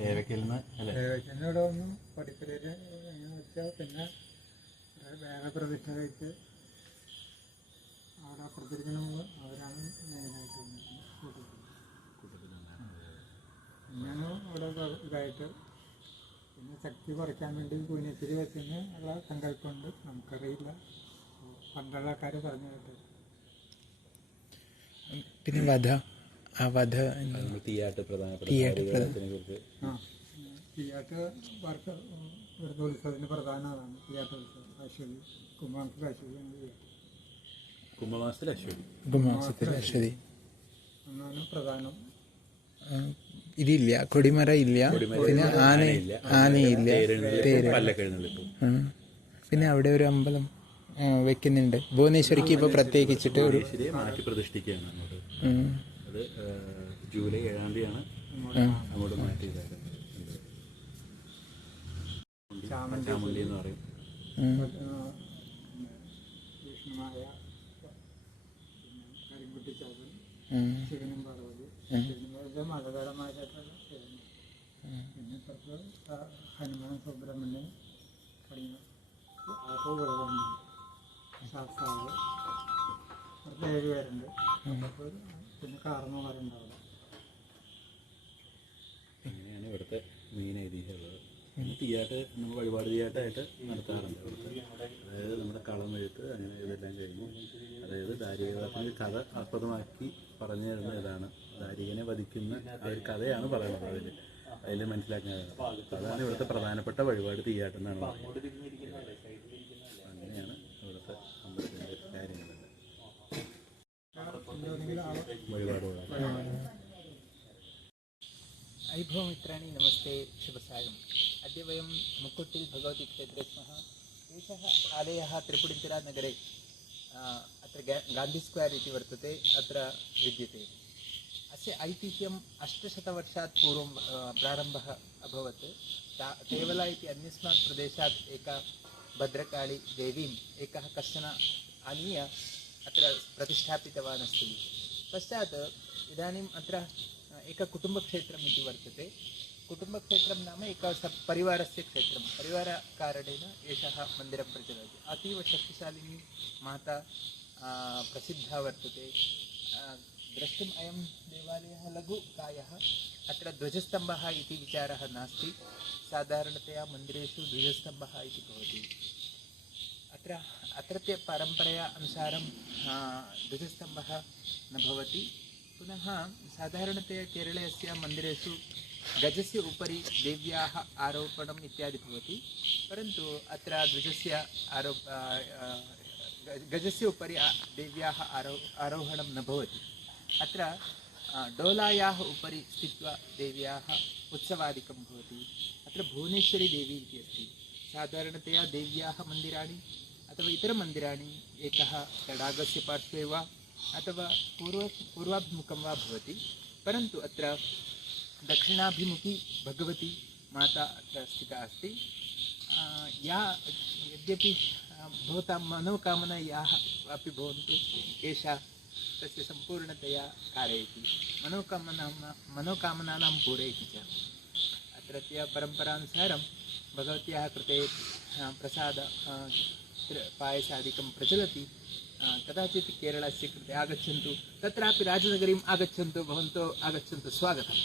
ഇവിടെ ഒന്നും പഠിക്കലില്ല. എങ്ങനെ വെച്ചാൽ പിന്നെ വേറെ പ്രതിഷ്ഠ കഴിച്ച് അവിടെ അപ്പുറത്തിരിക്കണമെങ്കിൽ അവരാണ് മെയിനായിട്ട് ഇങ്ങനെ അവിടെ ഇതായിട്ട് പിന്നെ ശക്തി കുറയ്ക്കാൻ വേണ്ടി പൂനെത്തിരി വെച്ചെന്ന് ഉള്ള സങ്കല്പമുണ്ട്. നമുക്കറിയില്ല, പണ്ടുള്ള ആൾക്കാർ പറഞ്ഞു കേട്ടത്. പിന്നെ തീയാട്ട് വർഷം ഉത്സവത്തിന് പ്രധാനമാണ് തീയാട്ടോത്സവം. അശ്വതി കുംഭമാസത്തിൽ അശ്വതി എന്നാണ് പ്രധാനം. ഇതില്ല, കൊടിമര ഇല്ല, പിന്നെ ആനയില്ല, തേര്. പിന്നെ അവിടെ ഒരു അമ്പലം വെക്കുന്നുണ്ട് ഭുവനേശ്വരിക്ക്. ഇപ്പൊ പ്രത്യേകിച്ചിട്ട് ഒരു മാറ്റി പ്രതിഷ്ഠിക്കുകയാണ് അങ്ങോട്ട്. അത് ജൂലൈ 7-ാം തീയതിയാണ് അങ്ങോട്ട് മാറ്റിയതായത്. ചാമുണ്ഡി എന്ന് പറയും. ശിവനും പാർവതി മതപരമായിട്ടുള്ള പിന്നെ ഇപ്പുറത്ത് ഹനുമാൻ സുബ്രഹ്മണ്യൻ ശാസ്താവ് അവർക്ക് 7 പേരുണ്ട്. പിന്നെ കാർന്നവരുണ്ട് അവിടെ. അങ്ങനെയാണ് ഇവിടുത്തെ മെയിൻ ഐതിഹ്യമുള്ളത്. പിന്നെ തീയാട്ട് നമ്മൾ വഴിപാട് തീയാട്ടായിട്ട് നടത്താറുണ്ട് ഇവിടുത്തെ. അതായത് നമ്മുടെ കളം എഴുത്ത് അങ്ങനെ ഇതെല്ലാം കഴിഞ്ഞു. അതായത് ദാരികേതത്തിന് കഥ ആസ്പദമാക്കി പറഞ്ഞു തരുന്ന ഇതാണ്. ദാരികനെ വധിക്കുന്ന ആ ഒരു കഥയാണ് പറയുന്നത്. അതിൽ മനസ്സിലാക്കുന്നത് അതാണ് ഇവിടുത്തെ പ്രധാനപ്പെട്ട വഴിപാട് തീയാട്ടെന്നാണ് പറയുന്നത്. അങ്ങനെയാണ് ഇവിടുത്തെ അമ്പലത്തിൻ്റെ കാര്യങ്ങളുണ്ട്. ऐभव मित्राणि नमस्ते, शुभसायम्। अद्य वयं मुक्कुट्टिल् भगवती क्षेत्रे स्मः। एषः आलयः त्रिपुणितुरानगरे अत्र गान्धी स्क्वेर् इति वर्तते, अत्र विद्यते। अस्य ऐतिह्यम् 800 वर्षात् पूर्वं प्रारम्भः अभवत्। केवला इति अन्यस्मात् प्रदेशात् एका भद्रकाली देवीम् एकः कश्चन आनीय अत्र प्रतिष्ठापितवान् अस्ति। पश्चात् इदानीम् अत्र एक कुटुम्बक्षेत्रम् इति वर्तते। कुटुम्बक्षेत्रं नाम एक परिवारस्य क्षेत्रं। परिवारकारणेन एषः मन्दिरं प्रचलति। अतीव शक्तिशालिनी माता प्रसिद्धा वर्तते। द्रष्टुम् अयं देवालयः लघुकायः। अत्र ध्वजस्तम्भः इति विचारः नास्ति। साधारणतया मन्दिरेषु ध्वजस्तम्भः इति भवति। अत्रत्य परम्परया अनुसारं ध्वजस्तम्भः न भवति। पुनः साधारणतया केरळे अस्य मन्दिरेषु गजस्य उपरि देव्याः आरोपणम् इत्यादि भवति, परन्तु अत्र गजस्य उपरि देव्याः आरोहणं न भवति। अत्र डोलायाः उपरि स्थित्वा देव्याः उत्सवादिकं भवति। अत्र भुवनेश्वरी देवी इति अस्ति। साधारणतया देव्याः मन्दिराणि अथवा इतरमन्दिराणि एकः तडागस्य पार्श्वे वा अथवा पूर्वाभिमुखं वा भवति, परन्तु अत्र दक्षिणाभिमुखी भगवती माता अत्र स्थिता अस्ति। या यद्यपि भवतां मनोकामना याः अपि भवन्तु, एषा तस्य सम्पूर्णतया कारयति, मनोकामनानां पूरयति च। अत्रत्य परम्परानुसारं भगवत्याः कृते प्रसाद पायसादिकं प्रचलति। कदाचित् केरळस्य कृते आगच्छन्तु, तत्रापि राजनगरीम् आगच्छन्तु, भवन्तो आगच्छन्तु, स्वागतम्।